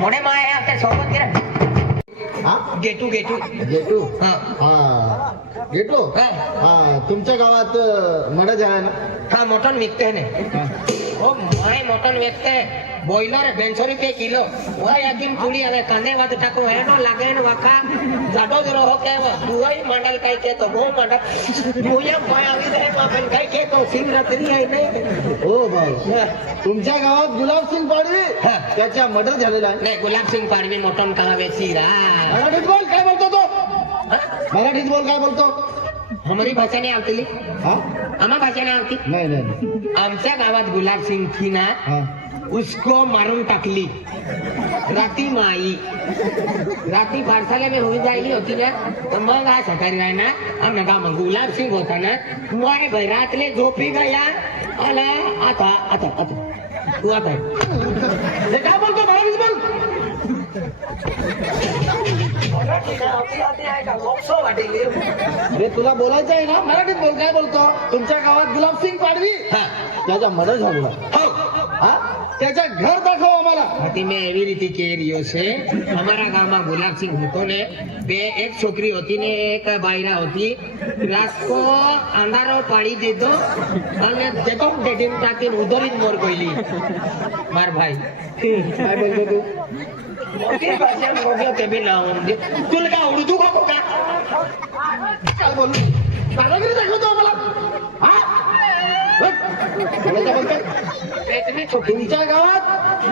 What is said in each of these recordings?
मोठे माय आपल्या सोबत गेटू गेटू गेटू हा गेटू हा तुमच्या गावात मडज आहे ना हा मटन विकते ने ओ माय मटन विकते बॉयलर 250 रुपये किलो वह याकिन पुड़ी आवे कांदे वात टाको हेनो लागेन वाखा जाडो जरो हो के दुई मंडल काय के तो गो मंडल दुया पाय आवी दे मापन काय के तो सिंग रतरी आहे नाही हो भाऊ तुमच्या गावात गुलाब सिंग पाडवी त्याचा मर्डर झालेला आहे नाही गुलाब सिंग पाडवी मटन कहा बेची रा मराठीत बोल काय बोलतो तो मराठीत बोल काय बोलतो हमारी भाषा नहीं आवती हा आम्हा भाषा नहीं आवती नाही नाही आमच्या गावात गुलाब सिंग थी ना हा उसको मारून टाकली राती माई राती पारसाला में होई जायली होती ना तर मग आज सकाळी आहे ना आमना गाव गुलाब सिंग होता ना माय भैरातले झोपी गया आला आता आता आता तू आता हे काय बोलतो मराठीत बोल अरे तुला बोलायचं आहे ना मराठीत बोल काय बोलतो तुमच्या गावात गुलाब सिंग पाडवी त्याचा मर्डर झालेला हा त्याचा घर दाखव आम्हाला हाथी में एवी रीति के रियो से हमारा गांव में गुलाब सिंह होतो ने बे एक छोकरी होती ने एक बायरा होती रात को अंधारो पाड़ी दे दो અને देखो डेडिंग टाकीन उधर ही मोर कोइली मार भाई काय बोलतो तू मोठी भाषा बोलतो ते भी ना म्हणजे तुला का उर्दू को का काय बोल दादागिरी दाखवतो आम्हाला हा बोलतो इतनी छोटी तुमच्या गावात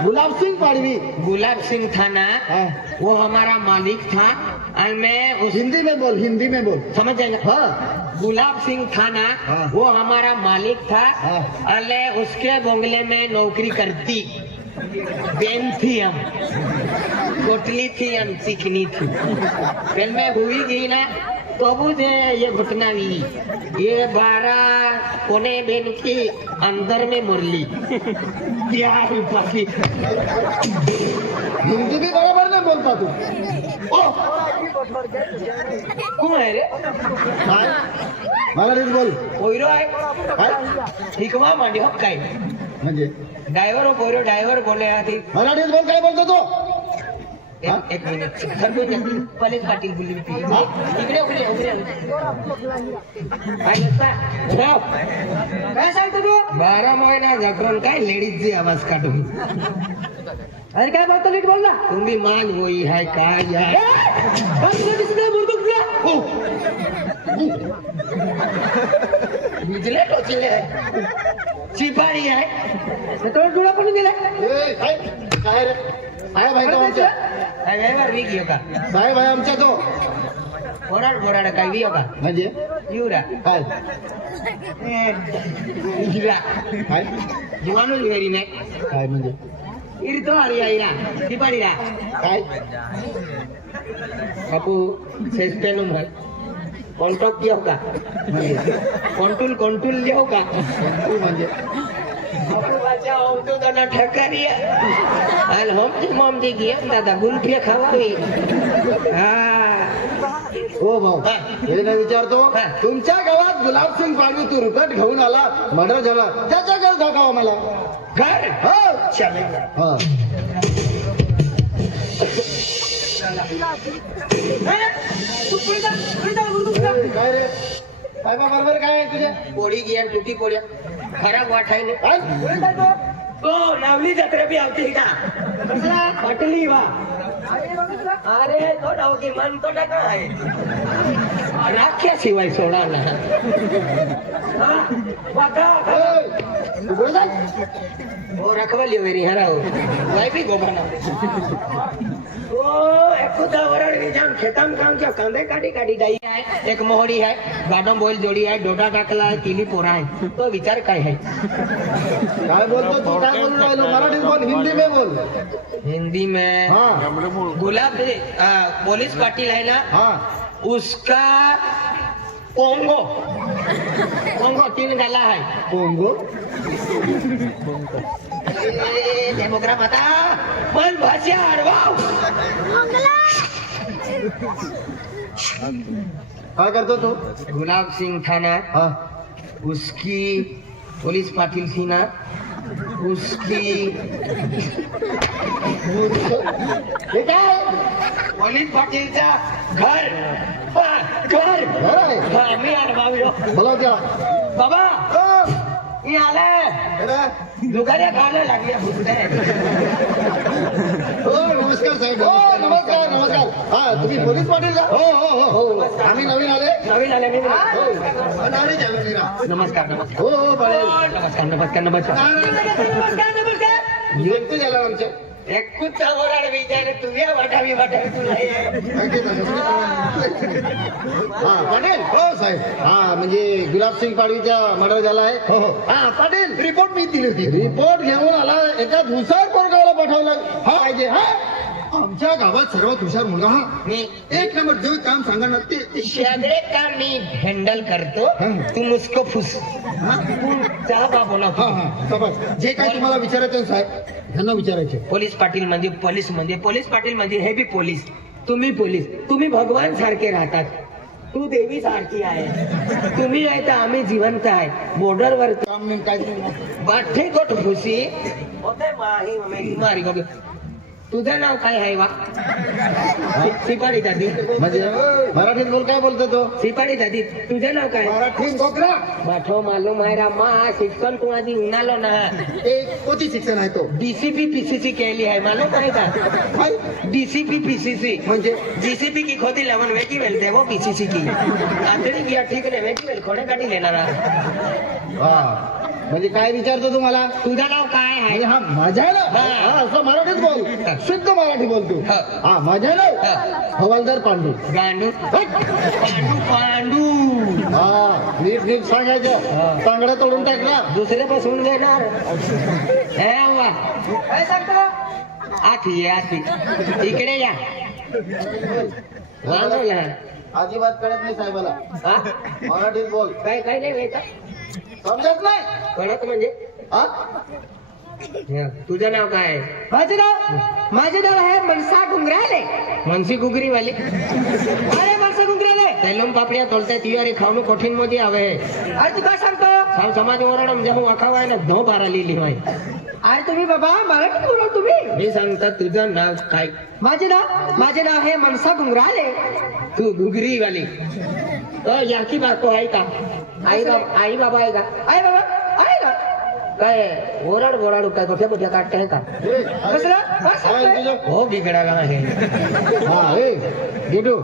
गुलाब सिंह पाडवी गुलाब सिंह था ना हाँ। वो हमारा मालिक था और मैं उस हिंदी में बोल समझ जाएगा हाँ गुलाब सिंह था ना हाँ। वो हमारा मालिक था हाँ। अले उसके बंगले में नौकरी करती बेन थी हम कोटली थी हम सीखनी थी फिर मैं हुई गई ना तो मुझे ये घटना हुई ये 12 कोने बेन की अंदर में मुरली क्या पाकी हिंदी भी बराबर नहीं बोलता तू कौन है रे काय मराठीत बोल पोयरो आहे काय हिकवा मांडी हक काय म्हणजे ड्रायव्हर पोयरो ड्रायव्हर बोले आधी मराठीत बोल काय बोलतो तो एक मिनिट सरपंच कॉलेज पाटील बोलली होती इकडे उघडे काय सांगतो तू 12 महिना जगरून काय लेडीजची आवाज काढून अरे काय बोलतो नीट बोल ना तुम्ही मान होई है काय यार बिजले टोचले चिपारी आहे तो डोळा पण गेलाय काय रे साहेब आहे तो आमच्या ड्रायव्हर वीक येऊ का साहेब आहे आमच्या तो बोराड बोराड काय वी येऊ का म्हणजे युरा काय इजरा काय जीवाणूच घरी नाही काय म्हणजे इरतो आरी आईरा चिपारीरा काय बापू सेस्टेनो म्हण कॉन्ट्रॅक्ट येऊ का म्हणजे कंट्रोल येऊ का तू म्हणजे बापू बाचा होतो दादा ठकारी आणि हम जे गेम दादा गुलफिया खावावी हो भाऊ हा. हे नाही विचारतो हा. तुमच्या गावात गुलाब सिंग पाडवी तू रुकट घेऊन आला मर्डर झाला त्याच्या घर दाखवा मला घर हो चलेगा हा काय रे साहेबा बरोबर काय आहे तुझे पोळी घ्या तुटी पोळ्या खराब वाटाय नाही काय तो नावली जत्रा बी आवती का हटली वा अरे तो डावकी मन तो टाका आहे राख्याशिवाय सोडा ना तू बोल जा. वो रखवाली वेरी हराओ वाई भी गोबाना ओ एकुदा वरड निजाम खेतम काम के कांदे काटी काटी डाई है एक मोहरी है गाडम बोल जोड़ी है डोडा टाकला है तिली पोरा है तो विचार काय है काय बोलतो तू काय बोलून राहिलो मराठीत बोल हिंदी में बोल हिंदी में हाँ गुलाब पुलिस पाटिल है ना हाँ उसका पोंगो पोंगो 3 गाला है कोंगो डेमोग्राम आता पण भाषा अडवाव. काय करतो तू? गुलाब सिंह थाना, हा उसकी पुलिस पाटिल थी ना, उसकी हे काय पोलीस पाटीलचा घर. हा, घर. काय? हा, मी अडवाव. बोला त्या बाबा मी आलाय. दुकाने खायला लागली. हो नमस्कार साहेब. हो नमस्कार नमस्कार. हा तुम्ही पोलीस पाटील का? हो हो हो हो आम्ही नवीन आले. नवीन आले मी. हो नमस्कार नमस्कार. हो हो पाटील. नमस्कार नमस्कार नमस्कार नमस्कार नमस्कार. व्यक्ती झाला आमच्या एकूच ओराड विचार तुम्ही वाटावी वाटावी तुला हा पाटील. हो साहेब. हा म्हणजे गुलाबसिंग पाडवीचा मर्डर झाला आहे. हो हो हा पाटील रिपोर्ट मी दिली होती. रिपोर्ट घेऊन आला. एका हुशार पोरगाला पाठवलं. हा पाहिजे. हा आमच्या गावात सर्वात हुशार मुलगा हा. मी एक नंबर जो काम सांगा ना ते सगळे काम मी हँडल करतो. तू मुस्को फुस. तू चहा का बोला. हा हा समज जे काय तुम्हाला विचारायचं साहेब त्यांना विचारायचे. पोलीस पाटील म्हणजे पोलीस पाटील म्हणजे हे बी पोलीस. तुम्ही भगवान सारखे राहतात. तू देवी सारखी आहे. तुम्ही आहे तर आम्ही जिवंत आहे. बॉर्डरवर काम नाही काय नाही. बाठे गोट फुसी होते मारी गोगे. तुझं नाव काय आहे वा? सिपाडी दादी. म्हणजे मराठीत बोल. काय बोलतो तो? सिपाडी दादी तुझं नाव काय? मराठीत बोकरा. बाठो मालूम आहे रा मा शिक्षण कोणाची उन्हालो ना. ते कोणती शिक्षण आहे तो? डीसीपी पीसीसी केली आहे मालूम आहे का? काय? डीसीपी पीसीसी म्हणजे जीसीपी की खोती लवन वेटी वेलते वो पीसीसी की आंतरिक किया ठीक नाही वेटी वेल खोडे काढी लेणार. हा म्हणजे काय विचारतो तुम्हाला? तुझं नाव काय आहे? म्हणजे हा माझ्या नाव. हा. हा असं मराठीत बोल. शुद्ध मराठी बोलतो. हा. हा माझ्या नाव हवालदार पांडू. गांडू पांडू. हा नीट नीट सांगायचं. तांगड्या तोडून टाकला. दुसरे पासून घेणार. हे वा काय सांगतो? आती इकडे या. वाजवला. अजिबात कळत नाही साहेबाला. हा? मराठीत बोल. काय काय नाही वेता समजत नाही. कळत म्हणजे हा? तुझं नाव काय आहे? माझं नाव आहे मनसा गुंगराले. मनसी गुगरीवाली. अरे मनसा गुंगराले तेलम पापड्या तोलताय ती अरे खाऊन कठीण मध्ये हवे. अरे तू काय सांगतो? समाज वरण म्हणजे वाखावा आहे ना धो बारा लिहिली माहिती. अरे तुम्ही बाबा मराठी बोला तुम्ही. मी सांगता तुझं नाव काय? माझे नाव आहे मनसा गुंगराले. तू गुगरीवाली. याची बायको आहे का? आई बाबा आहे का? आई बाबा आहे का? काय ओराड बोराड काय कुठे कुठे काढताय का? हो बिघडाला आहे. हा हे गेटू.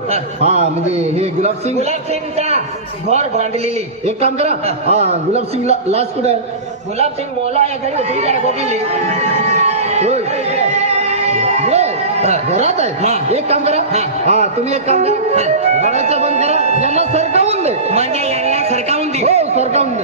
हा म्हणजे हे गुलाबसिंग. गुलाबसिंगचा घर बांधलेली. एक काम करा. हा गुलाबसिंग लाच कुठे आहे? गुलाबसिंग मोला आहे घरी उठून जरा गोबीली. होय. घरात आहे. हा. एक काम करा. हा तुम्ही एक काम करा. घराचं बंद करा. यांना सरकावून दे. म्हणजे यांना सरकावून दे. हो सरकावून दे.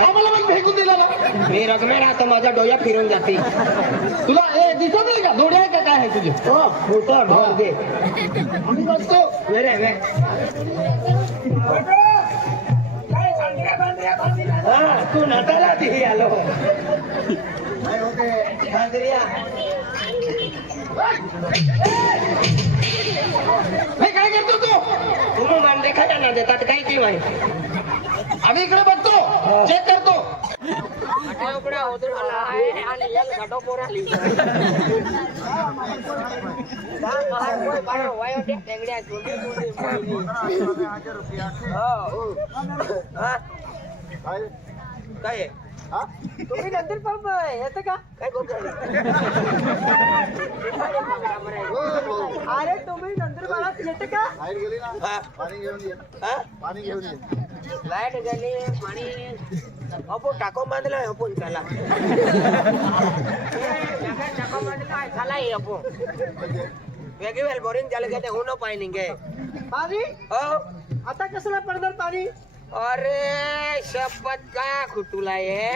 आम्हाला पण फेकून दिला ना. मी रगणार आता माझ्या डोळ्या फिरून जाते. तुला हे दिसत नाही का? डोळे आहे का काय आहे तुझे? हो फोटो ढोल दे. आम्ही बघतो. वेरे वे. हा तू नटाला ती आलो. हे काय करतो तू? तुम्ही मान देखायला ना देतात काही की माहिती. आम्ही इकडे बघतो. चेक करतो. काय तुम्ही नंतर पण येतं का? काय अरे तुम्ही नंतर मला येतं का? पाणी घेऊन ये. पाणी घेऊन ये. लाईट गेली पाणी आपण टाको बांधलाय आपण त्याला. टाको बांधलाय झालाय आपण वेगळी वेळ बोरिंग झालं का ते होणं पाहिजे. पाणी हो आता कसं नाही पडणार पाणी अरे शपथ का खुटुला ये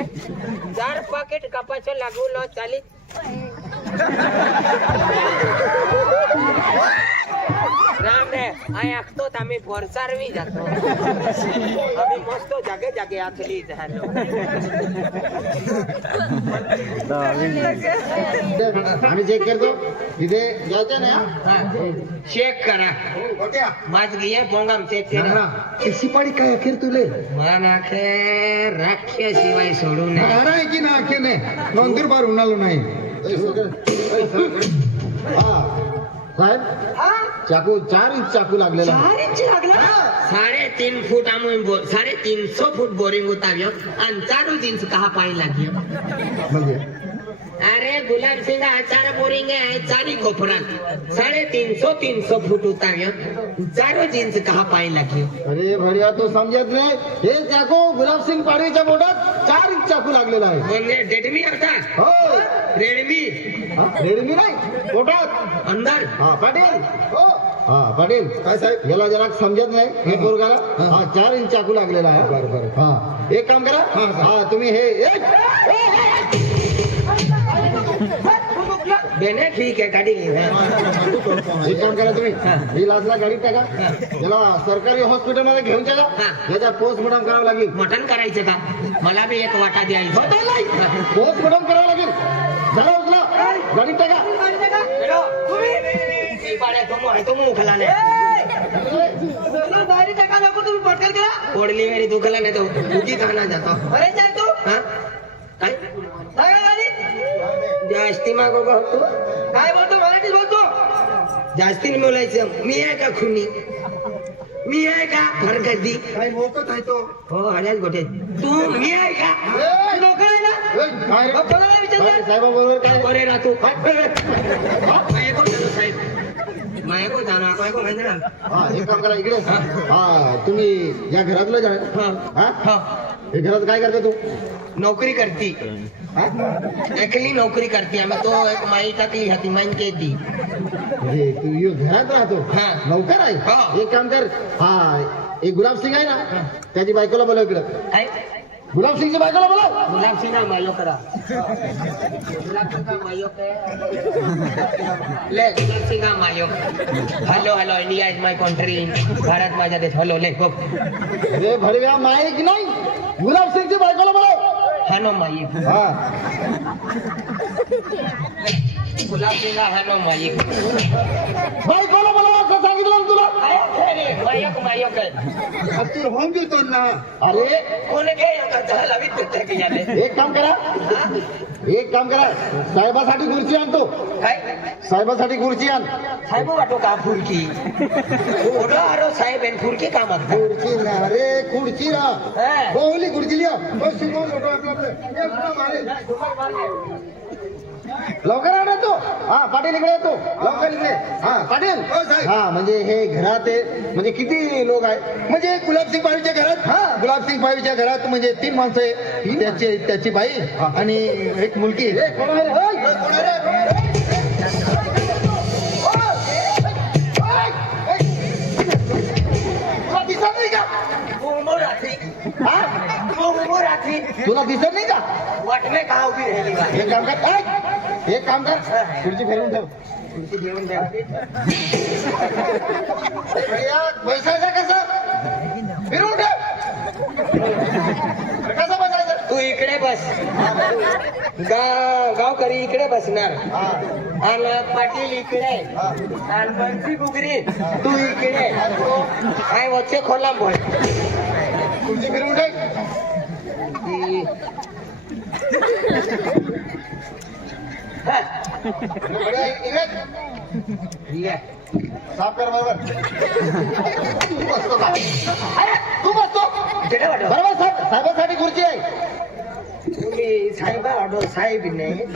4 पॅकेट कपाचं लागू लो चाली राम रे आय आखतो आम्ही फोरसारवी जातो आम्ही मस्त जागे जागे आखली झालो आम्ही चेक करतो तिथे जायचं ना चेक करा कोट्या माझ घे बोंगाम चेक करा शिपाडी काय अखेर तुले मन अखेर राख्याशिवाय सोडू नये आहे की ना अखेर नाही नंदुरबार उन्हाळू नाही साहेब हा चाकू 4 इंच चाकू लागलेला 4 इंच लागला 3.5 फूट आम्ही 350 फूट बोरिंग उतार्यो आणि 4 इंच कहा पाणी लाग्यो म्हणजे अरे गुलाब सिंह 4 बोरिंग है 4 कोपरात 350 फूट उतार्यो 4 इंच कहा पाणी लाग्यो अरे भैया तो समजत नाही हे चाकू गुलाब सिंग पाडवीच्या बोटात 4 इंच चाकू लागलेला आहे म्हणजे डेडमी होता हो रेडमी रेडमी नाही बोटात अंदर हा पाटील हो हा पाटील काय साहेब याला जरा समजत नाही हे पोरगाला हा 4 इंच चाकू लागलेला आहे बरोबर हा एक काम करा हा तुम्ही हे बेने ठीक आहे गाडी घे एक काम करा तुम्ही ही लाजला गाडीत टाका याला सरकारी हॉस्पिटल मध्ये घेऊन चला याचा पोस्टमॉर्टम करावं लागेल मटण करायचं का मला बी एक वाटा द्यायला पोस्टमॉर्टम करावं लागेल झाला उचला गाडीत टाका गाडी टाका नको तुम्ही पटकन करा ओढली मेरी दुखला नाही तो उगी खाना जातो अरे चाल तू हा काय टाका गाडी जास्ती मागो का तू काय बोलतो मराठीत बोलतो जास्ती बोलायचं मी आहे का खुनी मी आहे का हरकती काय मोकत आहे तो हो हल्याच गोठे तू मी आहे का नोकर आहे ना कोणाला विचारलं साहेबाबरोबर काय बरे राहतो मायको जाणो साहेब मायको जाणो मायको माहिती ना हा एक काम करा इकडे हा तुम्ही या घरातलं जा हा हे घरात काय करता तू नोकरी करती एकली नोकरी करती आम्ही तो एक माई टाकली होती माईन के दी म्हणजे तू यो घरात राहतो हा. नौकर आहे हा. एक काम कर हा एक गुलाब सिंग आहे ना त्याची बायकोला बोलव इकडं काय गुलाब सिंगची बायकोला बोलव गुलाब सिंह मायो करा गुलाब सिंह मायो ले गुलाब सिंह मायो hello hello India is my country Bharat माझा देश हॅलो ले हो अरे भडव्या माईक नाही गुलाब सिंगची बायकोला बोलव हॅलो माई हा गुलाब सिंह हॅलो माई बायकोला बोलव असं सांगितलं ना तुला मायक मायक आहे तू होऊन देतो ना अरे कोण काय झाला वित्त एक काम करा साहेबासाठी खुर्ची आणतो काय साहेबासाठी खुर्ची आण साहेब वाटो का फुरकी ओढो आरो साहेब आणि फुरकी का मग खुर्ची ना अरे खुर्ची ना हा. बोली खुर्ची लिहा लवकर आणा तो हा पाटील इकडे येतो लवकर इकडे हा पाटील हा म्हणजे हे घरात म्हणजे किती लोक आहे म्हणजे गुलाबसिंग पावीच्या घरात हा गुलाबसिंग पावीच्या घरात म्हणजे 3 माणसं आहे त्याची बाई आणि एक मुलगी कोण आहे दिसत नाही का रात्री तुला दिसत नाही का वाटणे का उभी राहिली एक काम कर खुर्ची फिरवून ठेव खुर्ची घेऊन द्या बसायचं कसं फिरवून ठेव कसं बसायचं तू इकडे बस गावकरी इकडे बसणार आणि पाटील इकडे आणि बंसी बुगरी तू इकडे काय वच्चे खोला बोल खुर्ची फिरवून ठेव साफ कर बरोबर तू बसतो बरोबर साहेबासाठी खुर्ची आहे तुम्ही साहेब ऑर्डो साहेब नाही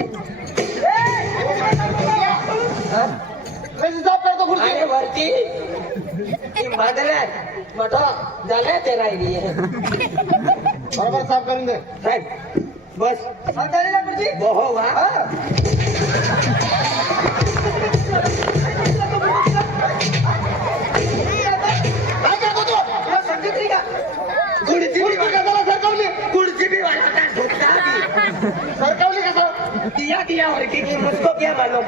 कशी साफ करतो खुर्ची अरे वरती बांधल्यात मोठं झालंय ते राहिली बरोबर साफ करून दे साहेब बस झाली ना खुर्ची हो वा दिया और की मुझको क्या मालूम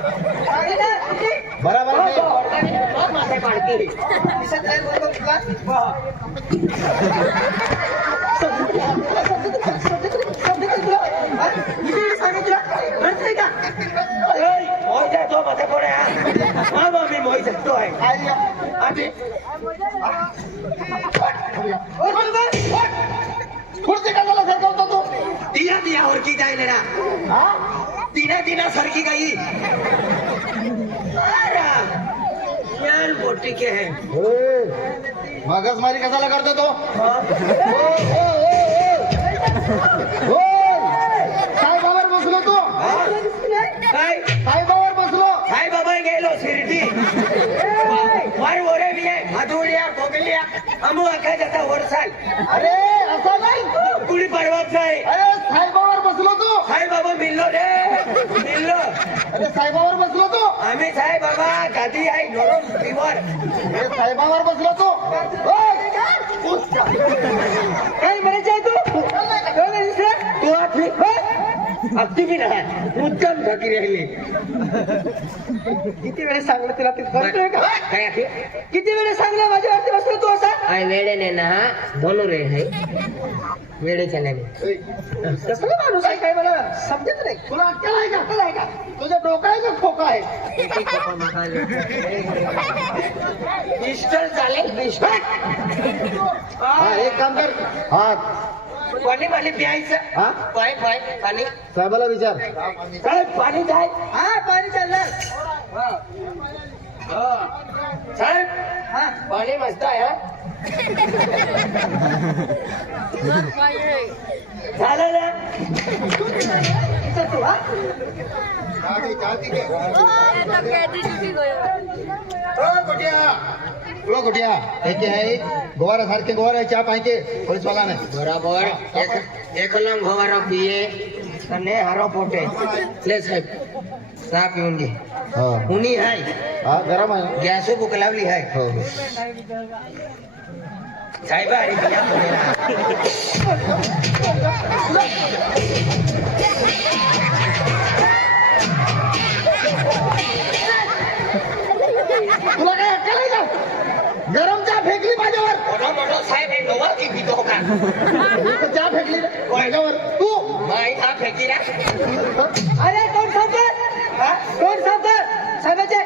बराबर बहुत आहे. बहुत माथे पाडती दिसत नाही बोलतो तुला मोई जाए तो माथे पड़े हाँ मम्मी मोई सकतो है आजी खुर्ची कशाला सरकवतो तू दिया दिया और की जाए लेना हा दिना दिना सरकी गई यार बोटी के है मागासमारी कशाला करतो तो साहेबावर बसलो तू काय साहेबावर बसलो काय बाबा गेलो शिर्डी वाय ओरे भी है मधुरिया कोकलिया अमू अखा जाता वरसाल अरे असं नाही कुड़ी पर्वत जाए अरे साहेबावर बसलो तू हाय बाबा मिल्लो रे मिल्लो अरे साहेबावर बसलो तू आम्ही साहेब बाबा गादी आहे नोरोम रिवर अरे साहेबावर बसलो तू काय म्हणायचं आहे तू तू आठी अगदी बी नाही उत्तम थकी राहिली किती वेळेस सांगलं तुला ते कळतोय का काय आहे किती वेळेस सांगलं माझ्यावरती बसलो तू असा आय वेळेने ना धनु रे है वेळेच्या नाही कसला माणूस आहे काय मला समजत नाही तुला अक्कल आहे का अक्कल आहे का तुझ्या डोक्याचा खोका आहे पिस्टल चालेल पिस्टल हा एक काम कर हा पाणी पाणी प्यायचं हा पाय पाय पाणी साहेबाला विचार काय पाणी काय हा पाणी चालणार साहेब हा पाणी मस्त आहे हा झालं ना इथं तू हा कुठिया एक आहे गोवारा सारखे गोवारा चहा पाहिजे पोलीस वाला नाही बराबर एक लंग होवारो पिये અને હારો પોટે લે સાહેબ ચા પીऊन घे हा उनी आहे हा गरम आहे गॅसो बुक लावली आहे हो साहेब अरे बिया पडेला तुला काय अक्कल आहे का गरम चहा फेकली माझ्यावर मोठो मोठो साहेब हे नोवा की पितो का इथं चहा फेकली रे माझ्यावर तू माई हा फेकी ना अरे कोण सावकार कोण सावकार साहेबाचे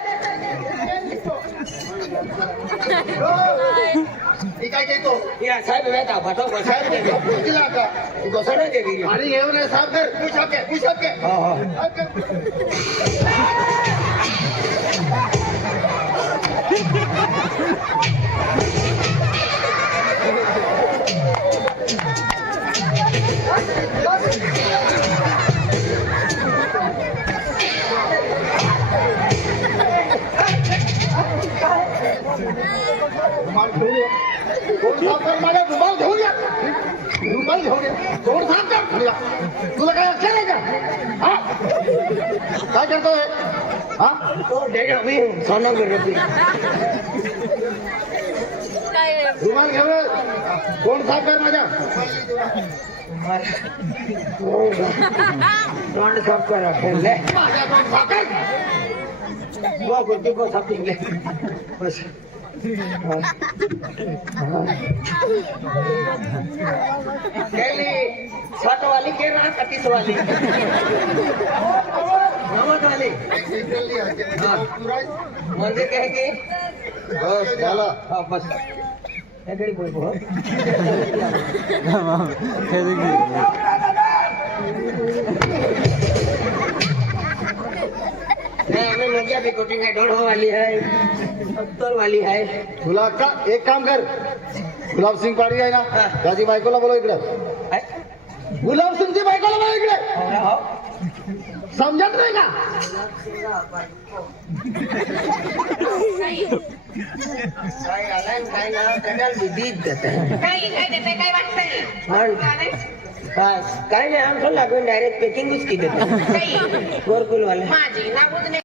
मी काय घेतो या साहेब वेता फटो साहेब साहेब तिला का घोषणा केली आणि घेऊन साफ कर पुशअप के हो हो कोण साफ कर माझा रुमाल घेऊन या रुमाल घेऊन या कोण साफ कर तुला काय अक्कल आहे का हा काय करतोय हा तो डेढ़ भी सोना में रुपी रुमाल घेऊन कोण साफ कर माझा तोंड साफ करा ले माझ्या कोण साफ कर वो कुत्ते को साफ कर ले बस केली 7 वाली के रहा 31 वाली 9 वाली मंदिर कहे की बस झाला हाँ बस एकडे बोल बोल नहीं हमें नोकिया भी कोटिंग है 1.5 वाली है 70 वाली है तुला का एक काम कर गुलाब सिंग पाडी आहे ना हा. त्याची बायकोला बोलव इकडे है? गुलाब सिंगची बायकोला बोलव इकडे हो हो समजत नाही का काय आलाय काय ना त्याला विधीत देत काही काय देते काय वाटतंय काय नाही आमचं लागून डायरेक्ट पेकिंगच की देतो काही गोरकुल वाले माझी नाबूद